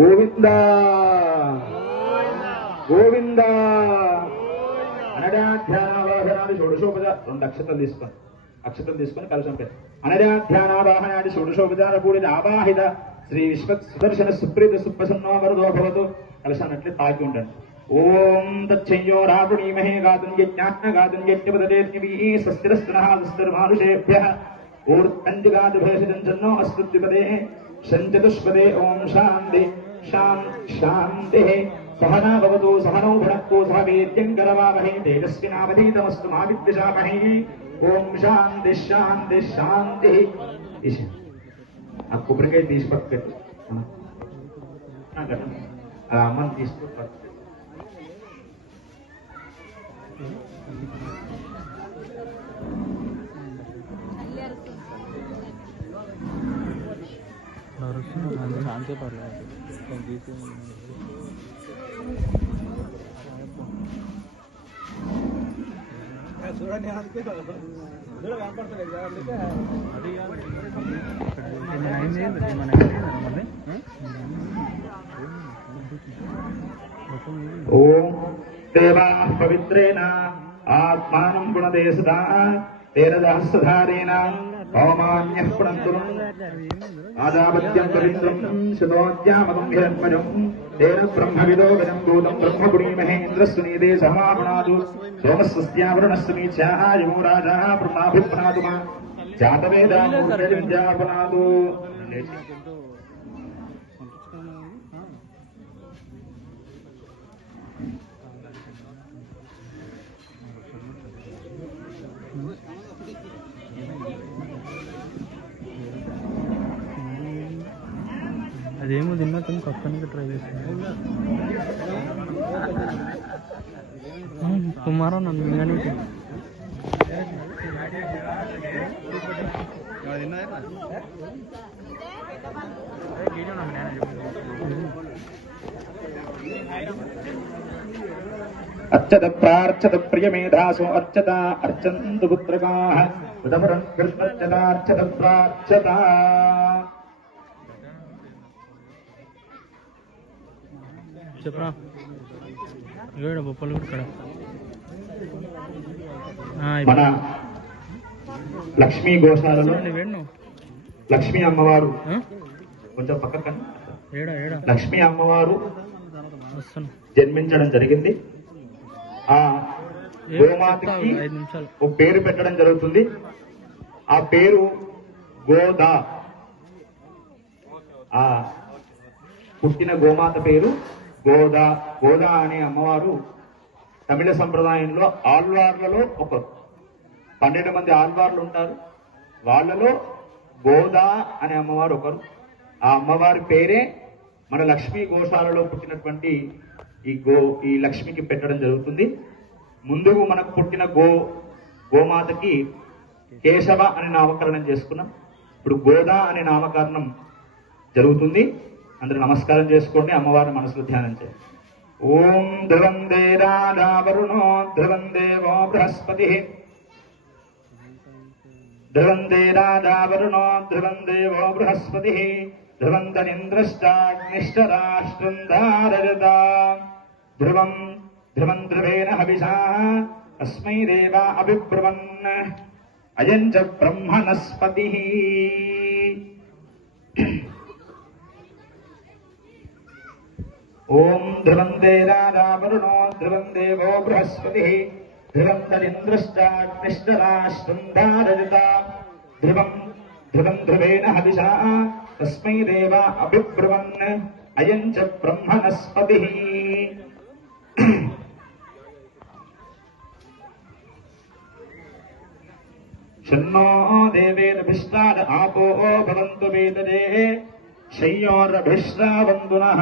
గోవింద గోవింద అనరాధ్యానావాహనాది షోడశోపచార 2 అక్షతలు తీసుకొని కలశం పెట్టి అనరాధ్యానావాహనాది షోడశోపచార కూడిన ఆవాహిత శ్రీ విశ్వత్ సుదర్శన సుప్రీత సుప్రసన్నో వరదో భవతు కలశాన్నట్లే తాకి ఉండండి. ఓం తచ్చయ్యో రావణీమహే గాతుం యజ్ఞాత్మ గాతుం యజ్ఞపదేజ్ఞవీ స్వస్తిరస్తునః స్వస్తిర్మానుషేభ్యః ఊర్కంజగాదు భేషజంజన్నో అస్మద్విపదే సంచతుష్పదే. ఓం శాంతి శాంతి सहना भवतु सहनौ भुनक्तु सह वीर्यं करवावहै तेजस्विनावधीतमस्तु मा विद्विषावहै. ओम शांति शांति शांति. आपको ब्रिगेड तीस पक्के मन तीस शांति पर ओम देवा पवित्रेण आत्मानं गुणदे सदा तेरदहस्रधारेण कौमान्यः पुनन्तुं आदावत्यं पवित्रं शतोद्यामतं हिरण्मयं तेन ब्रह्मविदो विदं भूतं ब्रह्मपुरीमहेन्द्रस्वनीदे समापनादु सोमस्वस्त्यावरणस्वमीच्याः यमो राजाः ब्रह्माभिप्रातु मा जातवेदा मूर्तिविद्यापनादु. అదేమో తిన్నా తిని పక్కనకి ట్రై చేస్తాను. కుమారా నన్ను వినగానే అర్చత ప్రార్చత ప్రియమేధాసో అర్చత అర్చంతు పుత్రకాః ఉదపరం కృష్ణర్చత అర్చత ప్రార్చత. చెప్పరా బొప్పలు కూడా మన లక్ష్మీ గోశాలలో లక్ష్మీ అమ్మవారు కొంచెం పక్కన లక్ష్మీ అమ్మవారు జన్మించడం జరిగింది. ఆ గోమాతకి ఒక పేరు పెట్టడం జరుగుతుంది. ఆ పేరు గోదా. ఆ పుట్టిన గోమాత పేరు గోదా. గోదా అనే అమ్మవారు తమిళ సంప్రదాయంలో ఆళ్వార్లలో ఒకరు. 12 మంది ఆళ్వార్లు ఉంటారు. వాళ్ళలో గోదా అనే అమ్మవారు ఒకరు. ఆ అమ్మవారి పేరే మన లక్ష్మీ గోశాలలో పుట్టినటువంటి ఈ లక్ష్మికి పెట్టడం జరుగుతుంది. ముందుకు మనకు పుట్టిన గోమాతకి కేశవ అనే నామకరణం చేసుకున్నాం. ఇప్పుడు గోదా అనే నామకరణం జరుగుతుంది. అందరూ నమస్కారం చేసుకోండి. అమ్మవారిని మనసులో ధ్యానం చేయండి. ఓం ధ్రువం దేరాదావరుణో ధ్రువం దేవో బృహస్పతి ధ్రువం దేరాదావరుణో ధ్రువం దేవో బృహస్పతి ధ్రువం తనింద్రశ్చాగ్నిష్టరాష్ట్రం ధారయతా ధ్రువం ధ్రువం ధ్రువేణ హవిషా తస్మై దేవా అభిబ్రువన్ అయం చ బ్రహ్మణస్పతి. ఓం ధ్రువం దేరాదావరుణో ధ్రువం దేవో బృహస్పతి ధ్రువం తనింద్రశ్చాగ్నిష్టరాష్ట్రం ధారయతా ధ్రువం ధ్రువం ధ్రువేణ హవిషా తస్మై దేవా అభిబ్రువన్ అయం చ బ్రహ్మణస్పతి. शन्नो देवेरभिष्टाद आपो भवन्तु वेददे शय्योरभिश्रावन्तु नः